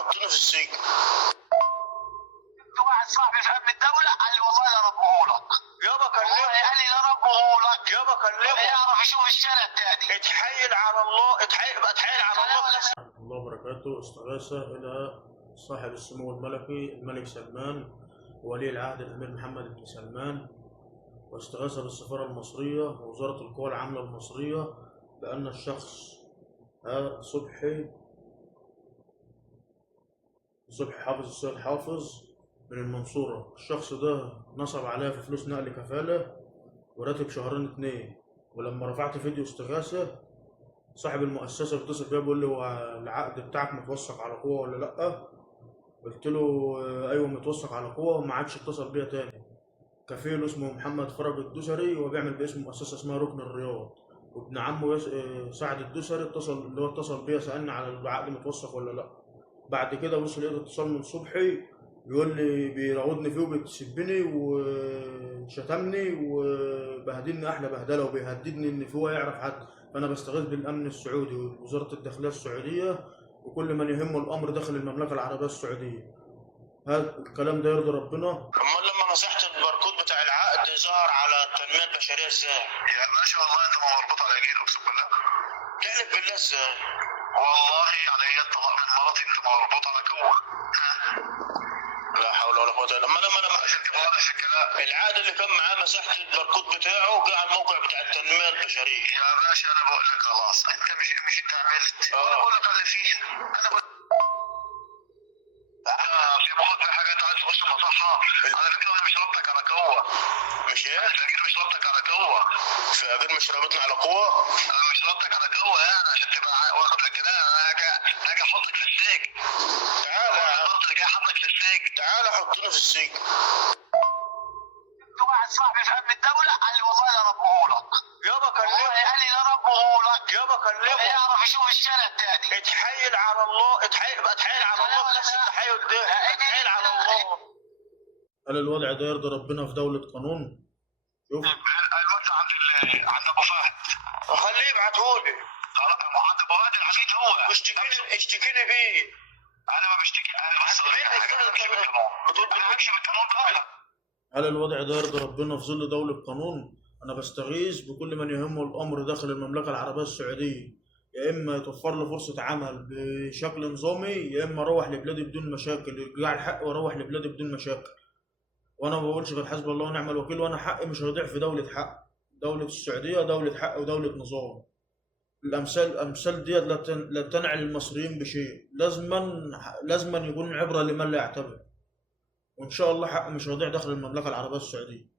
حطوني في السجن. واحد صاحبي في امن الدوله قال لي والله لا ربهولك. يابا كلمه. قال لي لا ربهولك. يابا كلمه. يعرف يشوف الشارع التاني. اتحايل على الله، اتحايل على الله. الله وبركاته. استغاثة إلى صاحب السمو الملكي الملك سلمان وولي العهد الأمير محمد بن سلمان، واستغاثة بالسفارة المصرية ووزارة القوى العاملة المصرية بأن الشخص صبحي حافظ السيد حافظ من المنصورة. الشخص ده نصب عليا في فلوس نقل كفالة وراتب شهرين 2، ولما رفعت فيديو استغاثة صاحب المؤسسة بيتصل بيا بيقول لي هو العقد بتاعك متوثق على قوة ولا لأ؟ قلت له أيوه متوثق على قوة، وما عادش اتصل بيا تاني. كفيل اسمه محمد فرج الدوسري وبيعمل باسم مؤسسة اسمها ركن الرياض، وابن عمه سعد الدوسري اتصل بيا سألني على العقد متوثق ولا لأ. بعد كده بص لقيت اتصال من صبحي بيقول لي بيراودني فيه وبيسبني وشتمني وبهدلني احلى بهدله، وبيهددني ان هو يعرف حد. فانا بستغيث بالامن السعودي ووزاره الداخليه السعوديه وكل من يهمه الامر داخل المملكه العربيه السعوديه. هذا الكلام ده يرضي ربنا؟ امال لما مسحت الباركود بتاع العقد ظهر على التنميه البشريه ازاي؟ يا باشا والله انت مربوط على جيل، اقسم بالله. تحلف بالله ازاي؟ والله على يد طلاق من مراتي انت مربوط على قوه. لا حول ولا قوه الا بالله. العقد اللي كان معاه مسحت الباركود بتاعه جه على الموقع بتاع التنميه البشريه. يا باشا انا بقول لك خلاص انت مش انت عملت. انا بقول لك اللي فيه. انا بقول في مخك في حاجه انت عايز تخش المصحه. على فكره انا مش رابطك على قوه. مش ايه؟ انا مش رابطك على قوه. فاكيد مش رابطني على قوه. انا مش رابطك على قوه يعني عشان تبقى واخد الكلام. انا هاجي احطك في السجن. تعالى جاي احطك في السجن. تعالى حطني في السجن. واحد صاحبي في امن الدوله قال لي والله لا ربهولك. يابا كلمه. قال لي لا ربهولك. يابا كلمه. يعرف يشوف الشارع التاني. اتحايل على الله، اتحايل على الله. بس التحايل ده اتحايل على الله. هل الوضع ده يرضي ربنا في دولة قانون؟ شوف الوقت عند ابو فهد. خليه يبعتهولي. عند ابو فهد العزيز هو. اشتكيني بيه. انا ما بشتكي. انا بس بمشي بالقانون بقى. هل الوضع ده يرضي ربنا في ظل دولة قانون؟ أنا بستغيث بكل من يهمه الأمر داخل المملكة العربية السعودية، يا إما يتوفر له فرصة عمل بشكل نظامي، يا إما أروح لبلادي بدون مشاكل، يرجع الحق وأروح لبلادي بدون مشاكل. وأنا ما بقولش غير حسب الله ونعم الوكيل، وأنا حقي مش هيضيع في دولة حق. دولة السعودية دولة حق ودولة نظام. الأمثال ديت لا تنعي المصريين بشيء، لازما يكون عبرة لمن لا يعتبر. وإن شاء الله حق مش هيضيع داخل المملكة العربية السعودية.